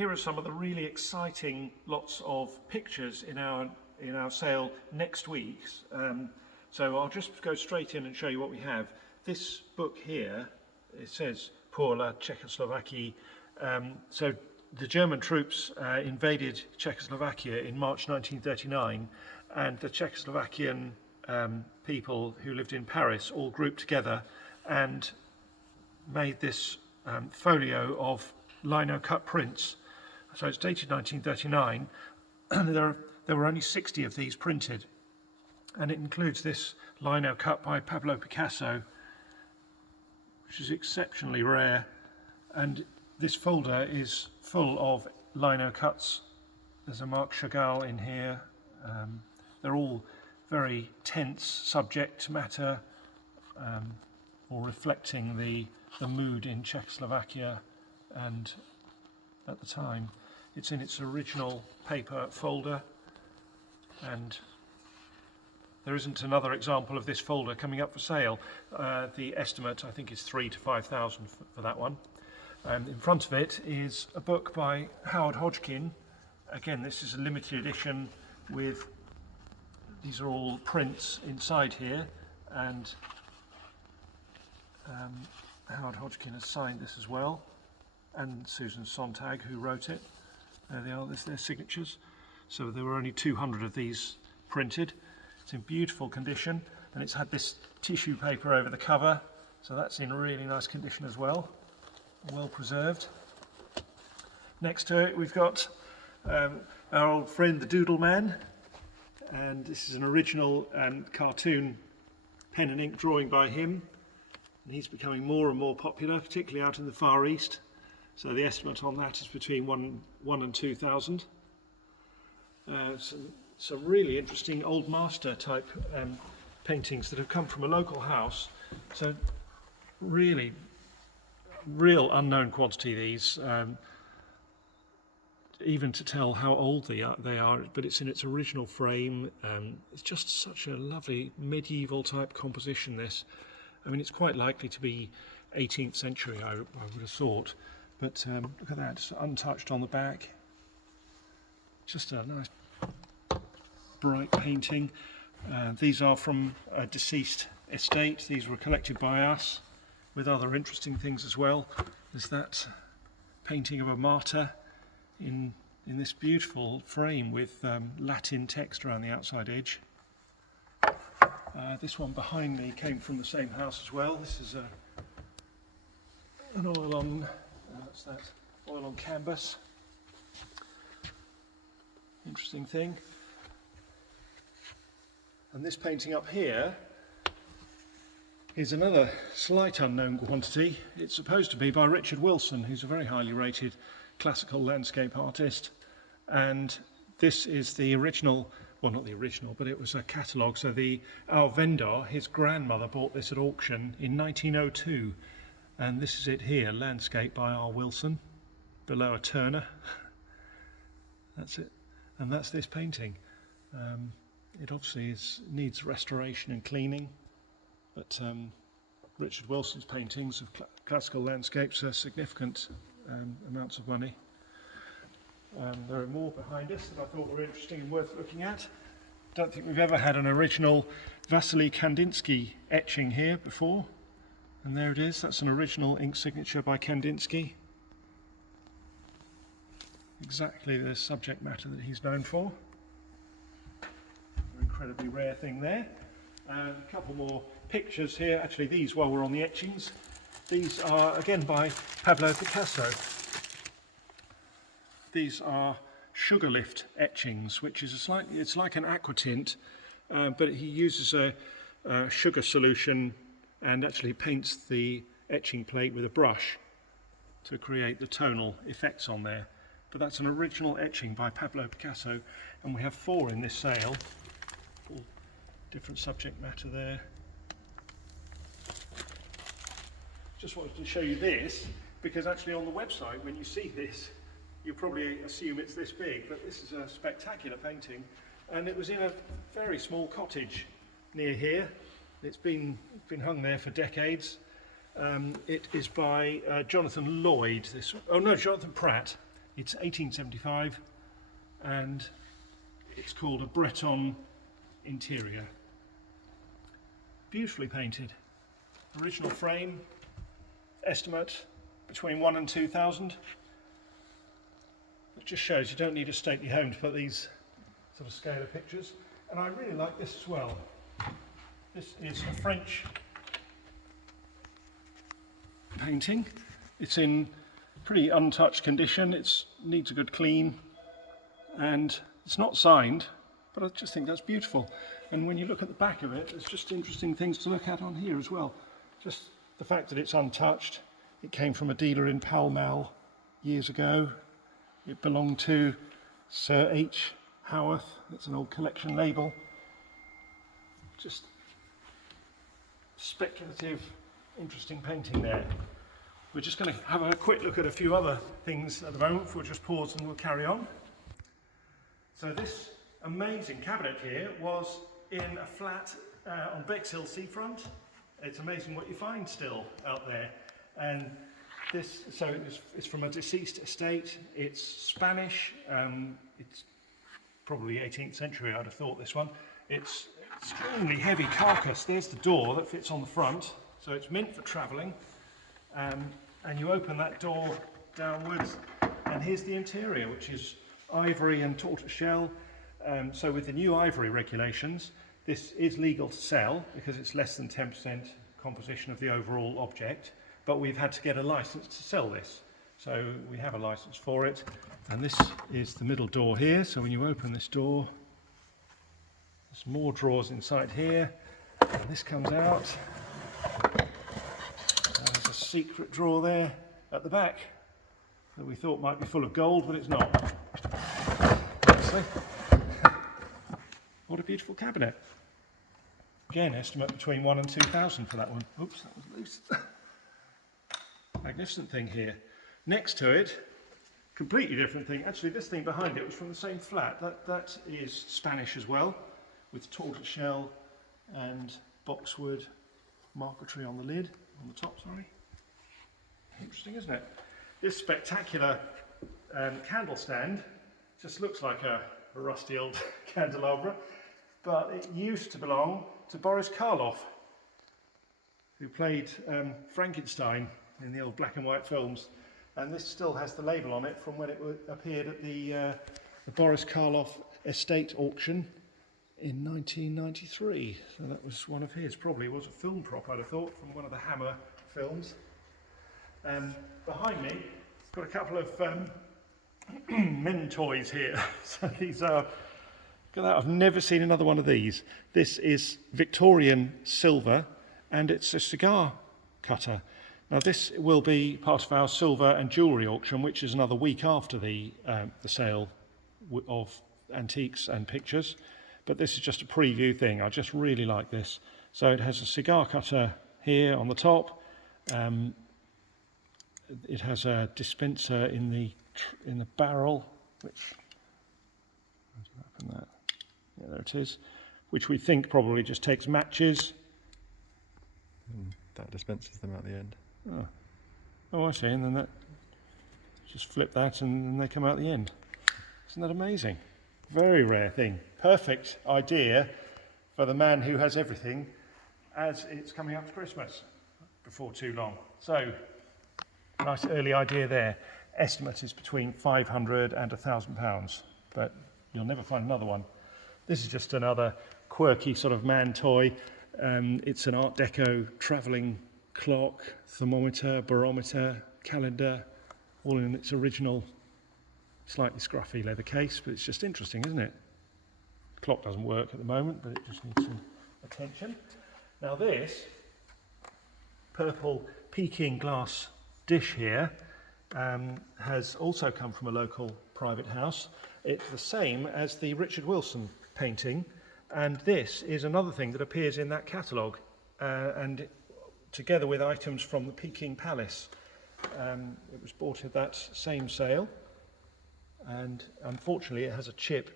here are some of the really exciting lots of pictures in our sale next week. So I'll just go straight in and show you what we have. This book here, it says Pour la Czechoslovaquie. So the German troops invaded Czechoslovakia in March 1939, and the Czechoslovakian people who lived in Paris all grouped together and made this folio of lino cut prints. So it's dated 1939, and there were only 60 of these printed, and it includes this lino cut by Pablo Picasso, which is exceptionally rare, and this folder is full of lino cuts. There's a Marc Chagall in here. They're all very tense subject matter, or reflecting the mood in Czechoslovakia and at the time. It's in its original paper folder, and there isn't another example of this folder coming up for sale. The estimate, I think, is 3,000 to 5,000 for that one. In front of it is a book by Howard Hodgkin. Again, this is a limited edition with, these are all prints inside here, and Howard Hodgkin has signed this as well, and Susan Sontag, who wrote it. There they are, there's their signatures. So there were only 200 of these printed. It's in beautiful condition, and it's had this tissue paper over the cover, so that's in really nice condition as well, well preserved. Next to it we've got our old friend the Doodle Man, and this is an original cartoon pen and ink drawing by him, and he's becoming more and more popular, particularly out in the Far East. So the estimate on that is between 1 and 2,000. Some really interesting old master type paintings that have come from a local house. So really, real unknown quantity these, even to tell how old they are, but it's in its original frame. It's just such a lovely medieval type composition, this. I mean, it's quite likely to be 18th century, I would have thought. But look at that, it's untouched on the back. Just a nice bright painting. These are from a deceased estate. These were collected by us, with other interesting things as well. There's that painting of a martyr in this beautiful frame with Latin text around the outside edge. This one behind me came from the same house as well. This is an oil on, what's that? Oil on canvas. Interesting thing. And this painting up here is another slight unknown quantity. It's supposed to be by Richard Wilson, who's a very highly rated classical landscape artist. And this is the original, well, not the original, but it was a catalogue. So our vendor, his grandmother, bought this at auction in 1902. And this is it here, Landscape by R. Wilson, below a Turner. That's it. And that's this painting. It obviously needs restoration and cleaning, but Richard Wilson's paintings of classical landscapes are significant amounts of money. There are more behind us that I thought were interesting and worth looking at. Don't think we've ever had an original Vasily Kandinsky etching here before, and there it is. That's an original ink signature by Kandinsky. Exactly the subject matter that he's known for. An incredibly rare thing there. A couple more pictures here. Actually, these, while we're on the etchings, these are again by Pablo Picasso. These are sugar lift etchings, which is it's like an aquatint, but he uses a sugar solution and actually paints the etching plate with a brush to create the tonal effects on there. But that's an original etching by Pablo Picasso, and we have 4 in this sale. All different subject matter there. Just wanted to show you this, because actually on the website, when you see this, you'll probably assume it's this big, but this is a spectacular painting, and it was in a very small cottage near here. It's been hung there for decades. It is by Jonathan Lloyd. Jonathan Pratt. It's 1875 and it's called a Breton interior. Beautifully painted. Original frame, estimate between 1 and 2,000. It just shows you don't need a stately home to put these sort of scale of pictures. And I really like this as well. This is a French painting. It's in pretty untouched condition. It needs a good clean and it's not signed, but I just think that's beautiful. And when you look at the back of it, there's just interesting things to look at on here as well. Just the fact that it's untouched. It came from a dealer in Pall Mall years ago. It belonged to Sir H. Howarth. It's an old collection label. Just speculative, interesting painting there. We're just going to have a quick look at a few other things at the moment. We'll just pause and we'll carry on. So this amazing cabinet here was in a flat on Bexhill seafront. It's amazing what you find still out there. And this, so it's from a deceased estate. It's Spanish. It's probably 18th century, I'd have thought, this one. It's extremely heavy carcass. There's the door that fits on the front. So it's meant for travelling. And you open that door downwards, and here's the interior, which is ivory and tortoiseshell. So with the new ivory regulations, this is legal to sell because it's less than 10% composition of the overall object, but we've had to get a license to sell this. So we have a license for it, and this is the middle door here. So when you open this door, there's more drawers inside here, and this comes out. There's a secret drawer there at the back that we thought might be full of gold, but it's not. Honestly. What a beautiful cabinet. Again, estimate between 1 and 2,000 for that one. Oops, that was loose. Magnificent thing here. Next to it, completely different thing. Actually, this thing behind it was from the same flat. That is Spanish as well, with tortoiseshell and boxwood marquetry on the lid, on the top, sorry. Interesting, isn't it? This spectacular candle stand just looks like a rusty old candelabra, but it used to belong to Boris Karloff, who played Frankenstein in the old black and white films, and this still has the label on it from when it appeared at the Boris Karloff estate auction in 1993. So that was one of his, probably was a film prop, I'd have thought, from one of the Hammer films. Behind me, I've got a couple of men toys here. So these are, look at that, I've never seen another one of these. This is Victorian silver, and it's a cigar cutter. Now this will be part of our silver and jewellery auction, which is another week after the sale of antiques and pictures. But this is just a preview thing. I just really like this. So it has a cigar cutter here on the top. It has a dispenser in the barrel, which, open that? Yeah, there it is. Which we think probably just takes matches. That dispenses them at the end. Oh, I see. And then that, just flip that, and then they come out the end. Isn't that amazing? Very rare thing. Perfect idea for the man who has everything, as it's coming up to Christmas before too long. So, nice early idea there. Estimate is between £500 and £1,000, but you'll never find another one. This is just another quirky sort of man toy. It's an Art Deco travelling clock, thermometer, barometer, calendar, all in its original, slightly scruffy leather case, but it's just interesting, isn't it? The clock doesn't work at the moment, but it just needs some attention. Now this purple Peking glass dish here has also come from a local private house. It's the same as the Richard Wilson painting, and this is another thing that appears in that catalogue, and together with items from the Peking Palace. It was bought at that same sale, and unfortunately it has a chip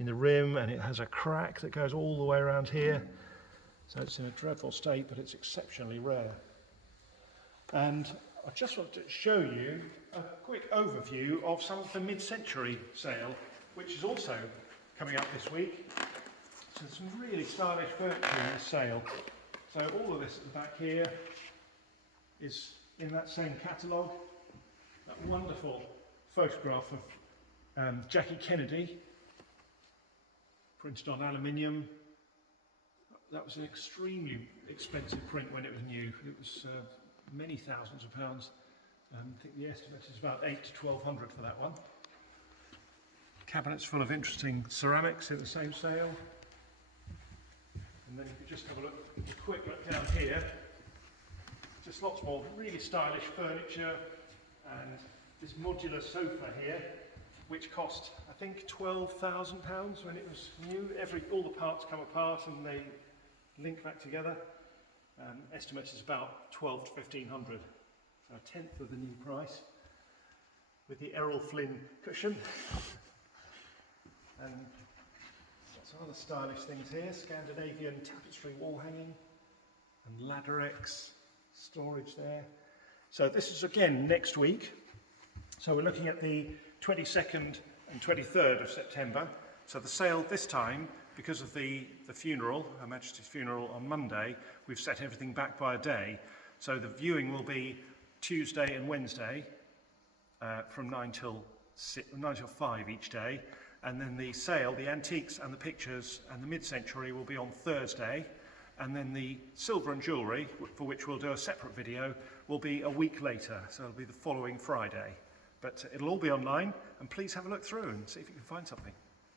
in the rim and it has a crack that goes all the way around here, so it's in a dreadful state, but it's exceptionally rare. And I just want to show you a quick overview of some of the mid-century sale, which is also coming up this week. So some really stylish furniture in this sale. So all of this at the back here is in that same catalogue. That wonderful photograph of Jackie Kennedy, printed on aluminium. That was an extremely expensive print when it was new. It was many thousands of pounds. I think the estimate is about $800 to $1,200 for that one. Cabinets full of interesting ceramics in the same sale. And then if you just have a quick look down here, just lots more really stylish furniture, and this modular sofa here, which cost I think £12,000 when it was new. All the parts come apart and they link back together. Estimate is about $1,200 to $1,500, so a tenth of the new price, with the Errol Flynn cushion. And some other stylish things here, Scandinavian tapestry wall hanging and Ladderex storage there. So this is again next week. So we're looking at the 22nd and 23rd of September. So the sale this time, because of the funeral, Her Majesty's funeral on Monday, we've set everything back by a day. So the viewing will be Tuesday and Wednesday from 9 till 5 each day. And then the sale, the antiques and the pictures and the mid-century will be on Thursday. And then the silver and jewellery, for which we'll do a separate video, will be a week later. So it'll be the following Friday. But it'll all be online, and please have a look through and see if you can find something.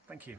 Thank you.